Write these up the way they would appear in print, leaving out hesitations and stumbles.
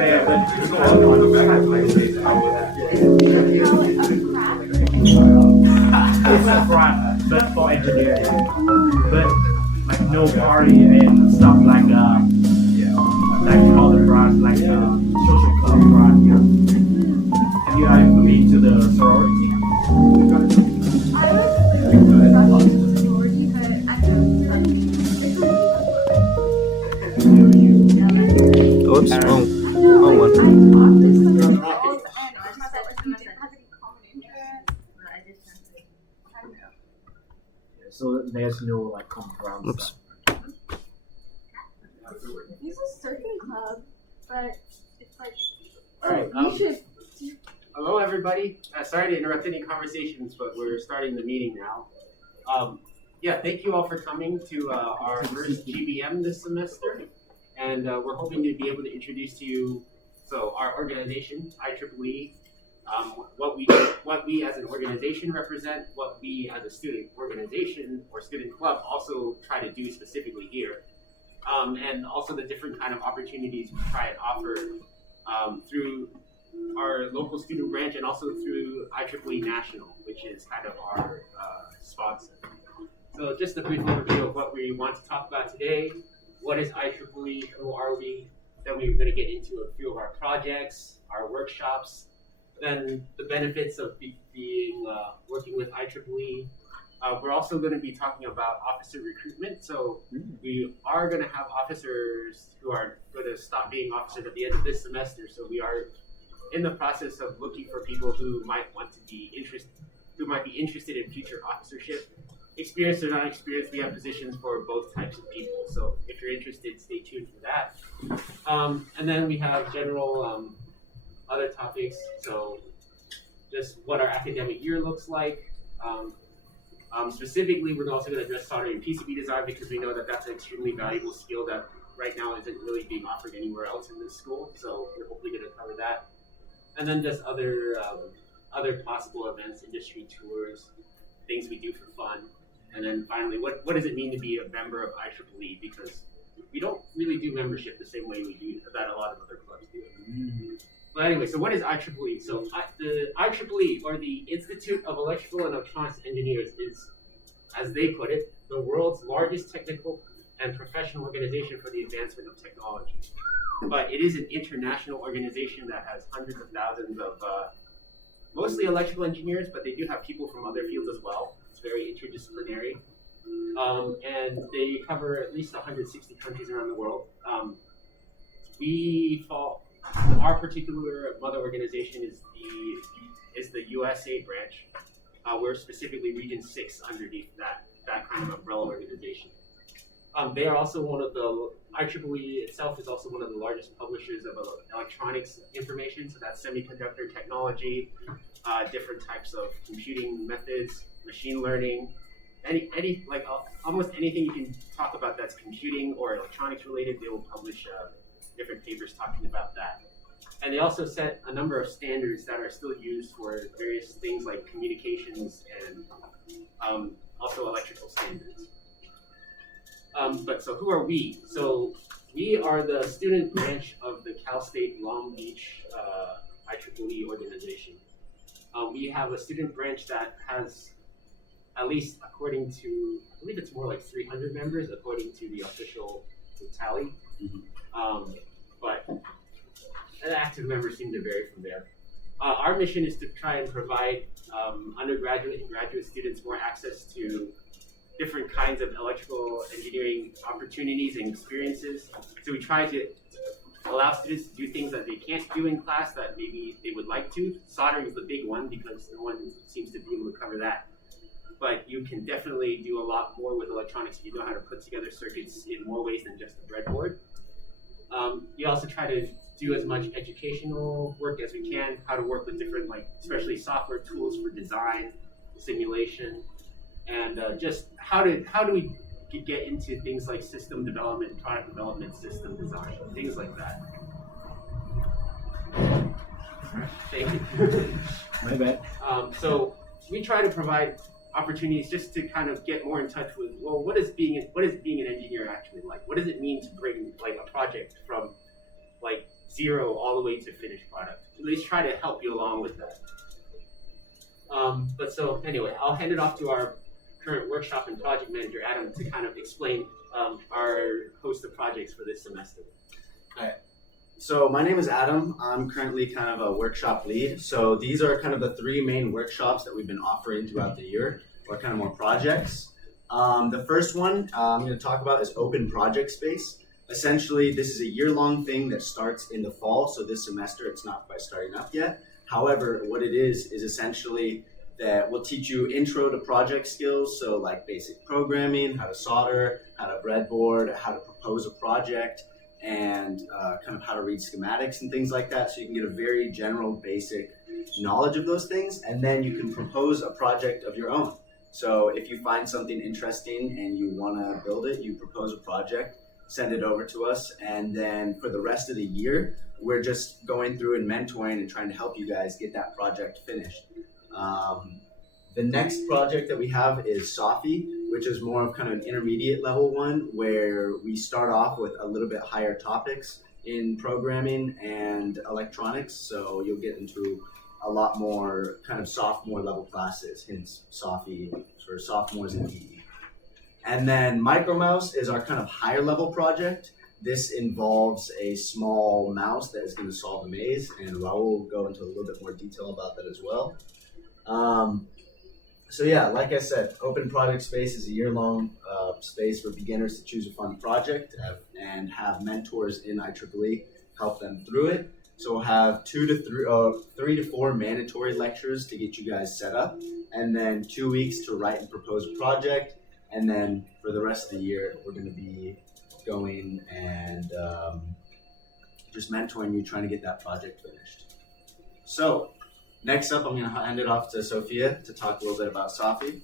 there, but it's a front, but for engineering. But like no party and stuff like all the front, like social club front. Have you ever been to the sorority? I was in the sorority, but I Oops, wrong one. I taught this semester all, and I taught that like we didn't have any common interests. I did something. I don't know. So there's no like common ground Oops. stuff. He's a surfing club, but it's like, Alright, you should. Hello, everybody. Sorry to interrupt any conversations, but we're starting the meeting now. Yeah, thank you all for coming to our first GBM this semester. And we're hoping to be able to introduce to you, so our organization, IEEE, what we as an organization represent, what we as a student organization or student club also try to do specifically here. And also the different kind of opportunities we try and offer through our local student branch and also through IEEE National, which is kind of our sponsor. So just a brief overview of what we want to talk about today. What is IEEE? Who are we? Then we're going to get into a few of our projects, our workshops, then the benefits of being working with IEEE. We're also going to be talking about officer recruitment. So we are going to have officers who are going to stop being officers at the end of this semester. So we are in the process of looking for people who might want to be interested in future officership. Experienced or not experienced, we have positions for both types of people. So if you're interested, stay tuned for that. And then we have general other topics. So just what our academic year looks like. Specifically, we're also going to address soldering and PCB design because we know that that's an extremely valuable skill that right now isn't really being offered anywhere else in this school. So we're hopefully going to cover that. And then just other possible events, industry tours, things we do for fun. And then finally, what does it mean to be a member of IEEE? Because we don't really do membership the same way we do that a lot of other clubs do. But anyway, so what is IEEE? So the IEEE, or the Institute of Electrical and Electronics Engineers, is, as they put it, the world's largest technical and professional organization for the advancement of technology. But it is an international organization that has hundreds of thousands of mostly electrical engineers, but they do have people from other fields as well. It's very interdisciplinary. And they cover at least 160 countries around the world. Our particular mother organization is the USA branch. We're specifically Region 6 underneath that kind of umbrella organization. They are also IEEE itself is also one of the largest publishers of electronics information, so that's semiconductor technology, different types of computing methods, machine learning, almost anything you can talk about that's computing or electronics related, they will publish different papers talking about that. And they also set a number of standards that are still used for various things like communications and also electrical standards. But so who are we? So we are the student branch of the Cal State Long Beach IEEE organization. We have a student branch that has, at least according to, I believe it's more like 300 members according to the official tally. But the active members seem to vary from there. Our mission is to try and provide undergraduate and graduate students more access to different kinds of electrical engineering opportunities and experiences. So we try to allow students to do things that they can't do in class that maybe they would like to. Soldering is the big one because no one seems to be able to cover that. But you can definitely do a lot more with electronics if you know how to put together circuits in more ways than just a breadboard. We also try to do as much educational work as we can, how to work with different, especially software tools for design, simulation, and just how do we get into things like system development, product development, system design, things like that. Thank you. My bad. So we try to provide opportunities just to kind of get more in touch with, well, what is being an engineer actually like? What does it mean to bring a project from zero all the way to finished product. At least try to help you along with that. But so anyway, I'll hand it off to our current workshop and project manager, Adam, to kind of explain our host of projects for this semester. So my name is Adam. I'm currently kind of a workshop lead. So these are kind of the three main workshops that we've been offering throughout the year, or kind of more projects. The first one I'm going to talk about is open project space. Essentially, this is a year-long thing that starts in the fall. So this semester, it's not quite starting up yet. However, what it is essentially that we'll teach you intro to project skills. So like basic programming, how to solder, how to breadboard, how to propose a project, and kind of how to read schematics and things like that. So you can get a very general, basic knowledge of those things, and then you can propose a project of your own. So if you find something interesting and you want to build it, you propose a project, send it over to us, and then for the rest of the year, we're just going through and mentoring and trying to help you guys get that project finished. The next project that we have is SOFI, which is more of kind of an intermediate level one where we start off with a little bit higher topics in programming and electronics. So you'll get into a lot more kind of sophomore level classes, hence SOFI for sophomores in PE. And then MicroMouse is our kind of higher level project. This involves a small mouse that is going to solve a maze, and Raul will go into a little bit more detail about that as well. So yeah, like I said, open project space is a year-long space for beginners to choose a fun project and have mentors in IEEE help them through it. So we'll have 3 to 4 mandatory lectures to get you guys set up, and then 2 weeks to write and propose a project. And then for the rest of the year, we're going to be going and just mentoring you, trying to get that project finished. So next up, I'm going to hand it off to Sophia to talk a little bit about SOFI.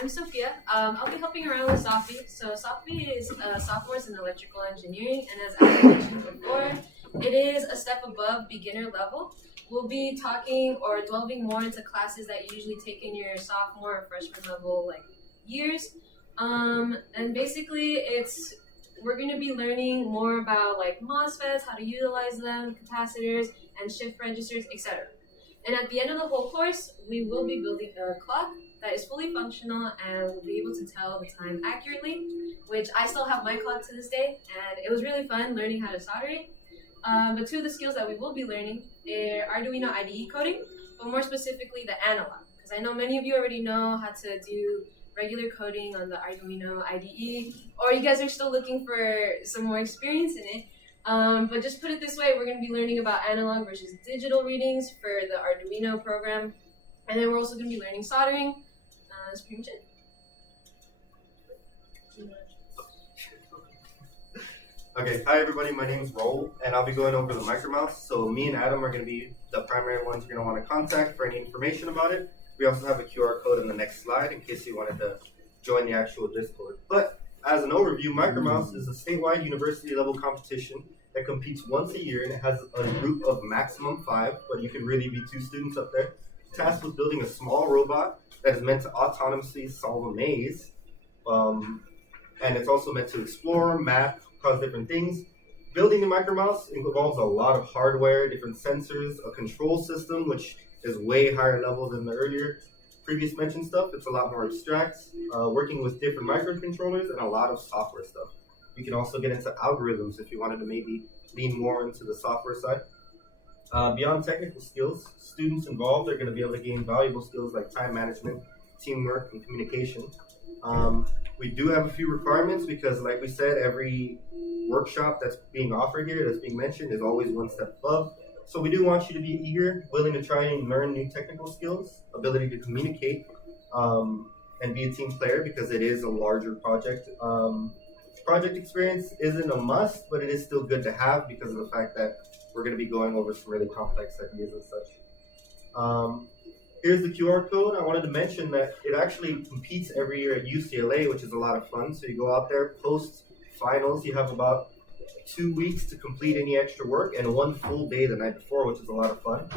I'm Sophia. I'll be helping around with SOFI. So SOFI is sophomores in electrical engineering, and as I mentioned before, it is a step above beginner level. We'll be talking or delving more into classes that you usually take in your sophomore or freshman level years. And basically we're going to be learning more about MOSFETs, how to utilize them, capacitors, and shift registers, etc. And at the end of the whole course, we will be building a clock that is fully functional and will be able to tell the time accurately, which I still have my clock to this day, and it was really fun learning how to solder it. But two of the skills that we will be learning are Arduino IDE coding, but more specifically the analog, because I know many of you already know how to do regular coding on the Arduino IDE, or you guys are still looking for some more experience in it. But just put it this way, we're going to be learning about analog versus digital readings for the Arduino program, and then we're also going to be learning soldering. That's pretty much it. Okay, hi everybody, my name is Raul, and I'll be going over the MicroMouse. So me and Adam are going to be the primary ones you're going to want to contact for any information about it. We also have a QR code in the next slide in case you wanted to join the actual Discord. But as an overview, MicroMouse is a statewide university level competition that competes once a year, and it has a group of maximum 5, but you can really be 2 students up there, tasked with building a small robot that is meant to autonomously solve a maze. And it's also meant to explore, map, cause different things. Building the MicroMouse involves a lot of hardware, different sensors, a control system, which is way higher level than the previous mentioned stuff. It's a lot more abstract, working with different microcontrollers and a lot of software stuff. You can also get into algorithms if you wanted to maybe lean more into the software side. Beyond technical skills, students involved are going to be able to gain valuable skills like time management, teamwork, and communication. We do have a few requirements because, like we said, every workshop that's being offered here, that's being mentioned, is always one step above. So we do want you to be eager, willing to try and learn new technical skills, ability to communicate, and be a team player because it is a larger project. Project experience isn't a must, but it is still good to have because of the fact that we're going to be going over some really complex ideas and such. Here's the QR code. I wanted to mention that it actually competes every year at UCLA, which is a lot of fun. So you go out there, post finals, you have about 2 weeks to complete any extra work and 1 full day the night before, which is a lot of fun.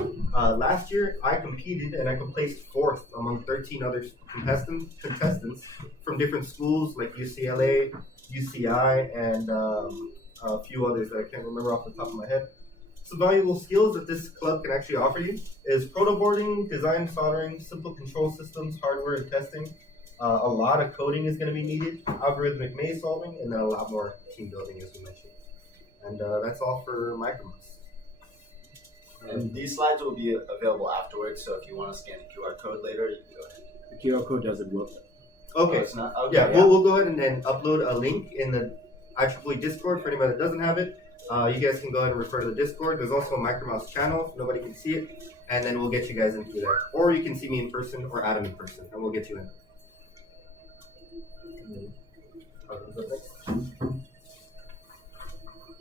Last year, I competed and I placed 4th among 13 other contestants from different schools like UCLA, UCI, and a few others that I can't remember off the top of my head. Some valuable skills that this club can actually offer you is protoboarding, design, soldering, simple control systems, hardware, and testing. A lot of coding is going to be needed, algorithmic maze solving, and then a lot more team building, as we mentioned. And that's all for Micromouse. And these slides will be available afterwards, so if you want to scan the QR code later, you can go ahead. The QR code doesn't work. Okay. Oh, it's not? Okay, Yeah, we'll go ahead and then upload a link in the IEEE Discord for anybody that doesn't have it. You guys can go ahead and refer to the Discord. There's also a Micromouse channel if nobody can see it, and then we'll get you guys into there. Or you can see me in person or Adam in person, and we'll get you in.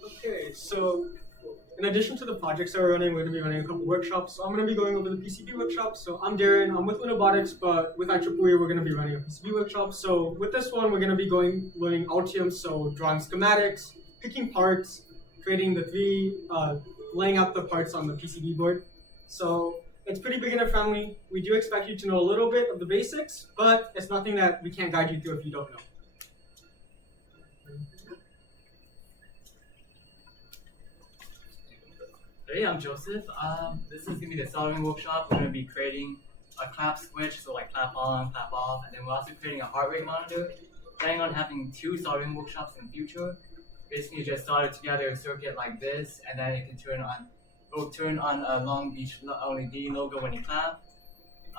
Okay, so in addition to the projects that we're running, we're going to be running a couple workshops. So I'm going to be going over the PCB workshop. So I'm Darren, I'm with Lunobotics, but with IEEE, we're going to be running a PCB workshop. So with this one, we're going to be learning Altium, so drawing schematics, picking parts, creating laying out the parts on the PCB board. So it's pretty beginner friendly. We do expect you to know a little bit of the basics, but it's nothing that we can't guide you through if you don't know. Hey, I'm Joseph. This is gonna be the soldering workshop. We're gonna be creating a clap switch, so like clap on, clap off, and then we're also creating a heart rate monitor. Planning on having 2 soldering workshops in the future. Basically, you just solder together a circuit like this, and then it can turn on. It will turn on a Long Beach LED logo when you clap.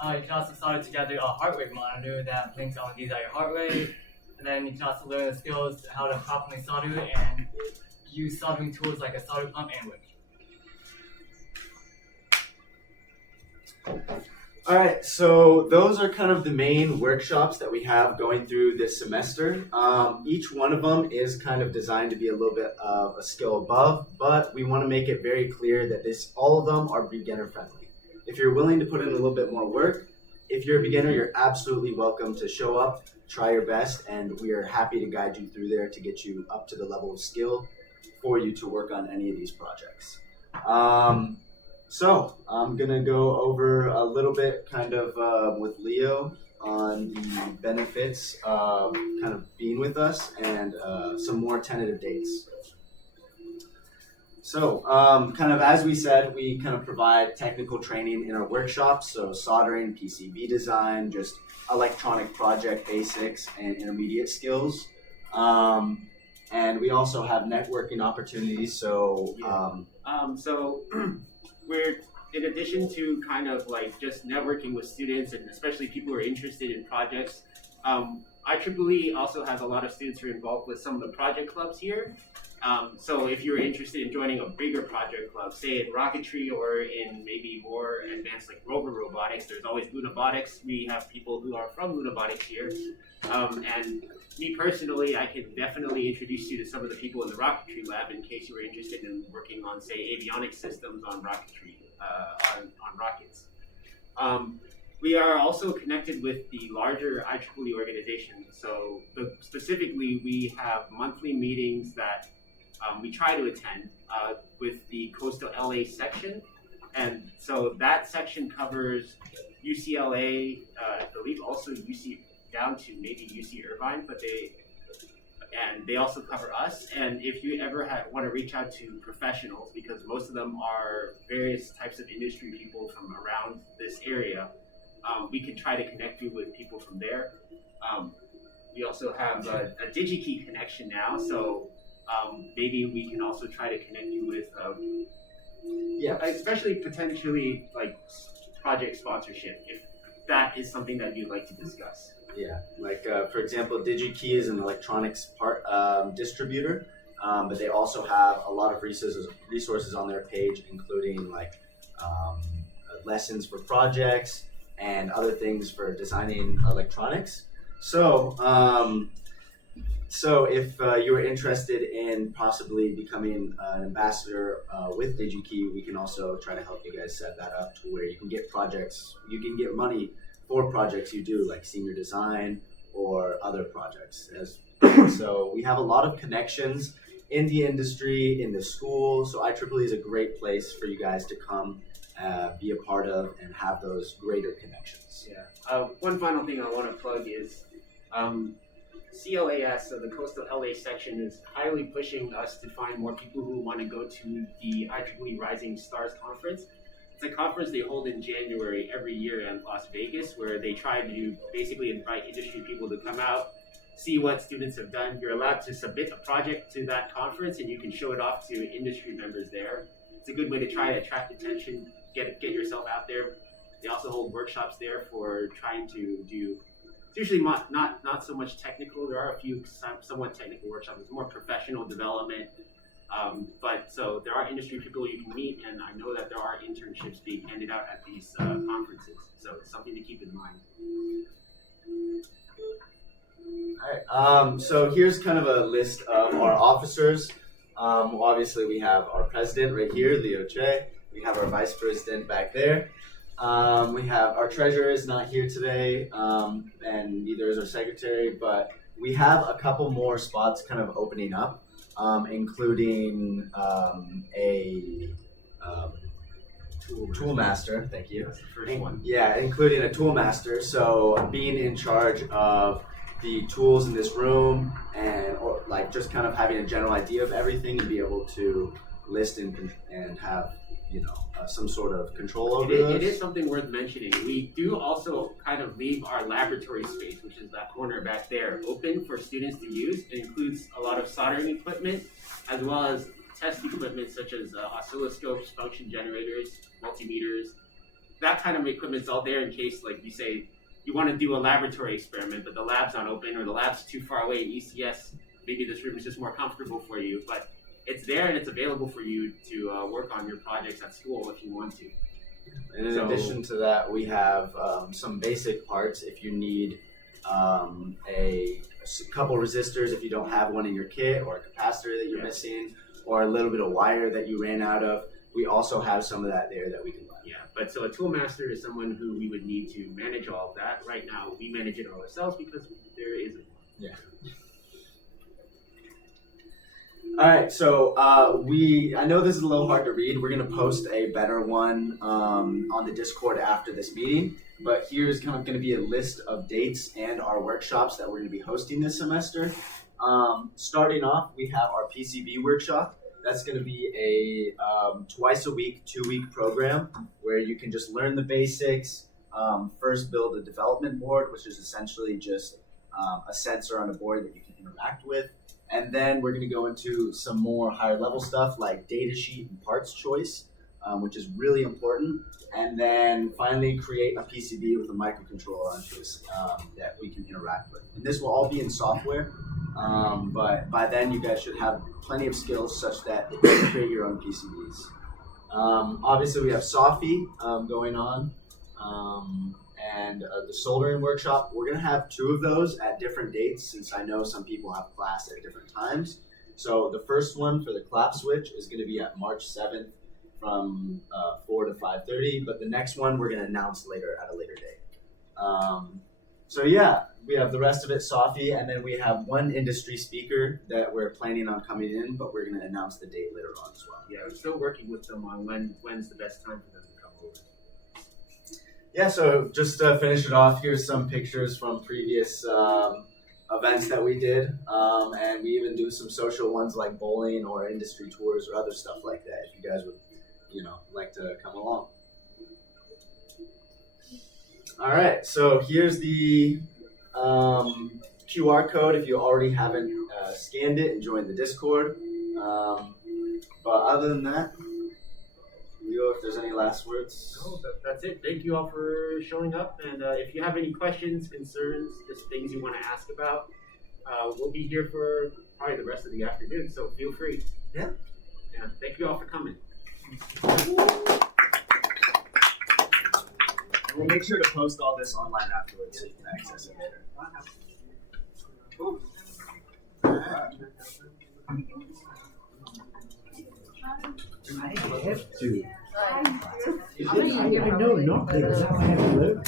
You can also solder together a heart rate monitor that blinks LEDs at your heart rate, and then you can also learn the skills how to properly solder and use soldering tools like a solder pump and wrench. All right, so those are kind of the main workshops that we have going through this semester. Each one of them is kind of designed to be a little bit of a skill above, but we want to make it very clear that all of them are beginner friendly. If you're willing to put in a little bit more work, if you're a beginner, you're absolutely welcome to show up, try your best, and we are happy to guide you through there to get you up to the level of skill for you to work on any of these projects. So I'm gonna go over a little bit kind of with Leo on the benefits of kind of being with us and some more tentative dates. So kind of as we said, we kind of provide technical training in our workshops, so soldering, PCB design, just electronic project basics and intermediate skills. And we also have networking opportunities, so We're, in addition to kind of like just networking with students and especially people who are interested in projects, IEEE also has a lot of students who are involved with some of the project clubs here. So if you're interested in joining a bigger project club, say in rocketry or in maybe more advanced like rover robotics, there's always Lunobotics. We have people who are from Lunobotics here. And me personally, I can definitely introduce you to some of the people in the rocketry lab in case you were interested in working on, say, avionics systems on rocketry, on rockets. We are also connected with the larger IEEE organization. So specifically, we have monthly meetings that we try to attend with the Coastal LA section. And so that section covers UCLA, I believe also UC down to maybe UC Irvine, but they also cover us. And if you ever want to reach out to professionals, because most of them are various types of industry people from around this area, we can try to connect you with people from there. We also have a DigiKey connection now, so maybe we can also try to connect you with, especially potentially like project sponsorship, if that is something that you'd like to discuss. Yeah, like for example, DigiKey is an electronics part distributor, but they also have a lot of resources on their page, including like lessons for projects and other things for designing electronics. So, if you are interested in possibly becoming an ambassador with DigiKey, we can also try to help you guys set that up to where you can get money for projects you do, like senior design or other projects. So we have a lot of connections in the industry, in the school. So IEEE is a great place for you guys to come, be a part of, and have those greater connections. Yeah. One final thing I want to plug is CLAS, so the Coastal LA section, is highly pushing us to find more people who want to go to the IEEE Rising Stars Conference. It's a conference they hold in January every year in Las Vegas, where they try to basically invite industry people to come out, see what students have done. You're allowed to submit a project to that conference, and you can show it off to industry members there. It's a good way to try to attract attention, get yourself out there. They also hold workshops there for trying to do. It's usually not so much technical. There are a few somewhat technical workshops. It's more professional development. But so there are industry people you can meet, and I know that there are internships being handed out at these conferences. So it's something to keep in mind. All right. So here's kind of a list of our officers. Obviously, we have our president right here, Leo Che. We have our vice president back there. We have our treasurer is not here today, and neither is our secretary, but we have a couple more spots kind of opening up, including a tool master. Thank you. That's the first one. Yeah, including a tool master. So being in charge of the tools in this room, and or like just kind of having a general idea of everything and be able to list and have some sort of control over those. It is something worth mentioning. We do also kind of leave our laboratory space, which is that corner back there, open for students to use. It includes a lot of soldering equipment, as well as test equipment such as oscilloscopes, function generators, multimeters. That kind of equipment's all there in case, like you say, you want to do a laboratory experiment, but the lab's not open or the lab's too far away in ECS. Maybe this room is just more comfortable for you, but it's there and it's available for you to work on your projects at school if you want to. And in addition to that, we have some basic parts if you need a couple resistors if you don't have one in your kit, or a capacitor that you're missing, or a little bit of wire that you ran out of. We also have some of that there that we can buy. Yeah, but so a tool master is someone who we would need to manage all of that. Right now, we manage it all ourselves because there isn't one. Yeah. All right, so I know this is a little hard to read. We're going to post a better one on the Discord after this meeting, but here's kind of going to be a list of dates and our workshops that we're going to be hosting this semester. Starting off, we have our PCB workshop. That's going to be a twice a week, 2-week program where you can just learn the basics, first build a development board, which is essentially just a sensor on a board that you can interact with. And then we're going to go into some more higher level stuff like data sheet and parts choice, which is really important. And then finally create a PCB with a microcontroller onto it that we can interact with. And this will all be in software, but by then you guys should have plenty of skills such that you can create your own PCBs. Obviously we have SOFI going on. And the soldering workshop, we're going to have 2 of those at different dates since I know some people have class at different times. So the first one for the clap switch is going to be at March 7th from 4 to 5:30, but the next one we're going to announce later at a later date. So yeah, we have the rest of it SOFI, and then we have one industry speaker that we're planning on coming in, but we're going to announce the date later on as well. Yeah, we're still working with them on when's the best time for them to come over. Yeah, so just to finish it off, here's some pictures from previous events that we did. And we even do some social ones like bowling or industry tours or other stuff like that if you guys would, like to come along. All right, so here's the QR code if you already haven't scanned it and joined the Discord. But other than that, Leo, if there's any last words? No, that's it. Thank you all for showing up. And if you have any questions, concerns, just things you want to ask about, we'll be here for probably the rest of the afternoon. So feel free. Yeah. Yeah. Thank you all for coming. And we'll make sure to post all this online afterwards so you can access it later. I have to. How many I know not because I have to live.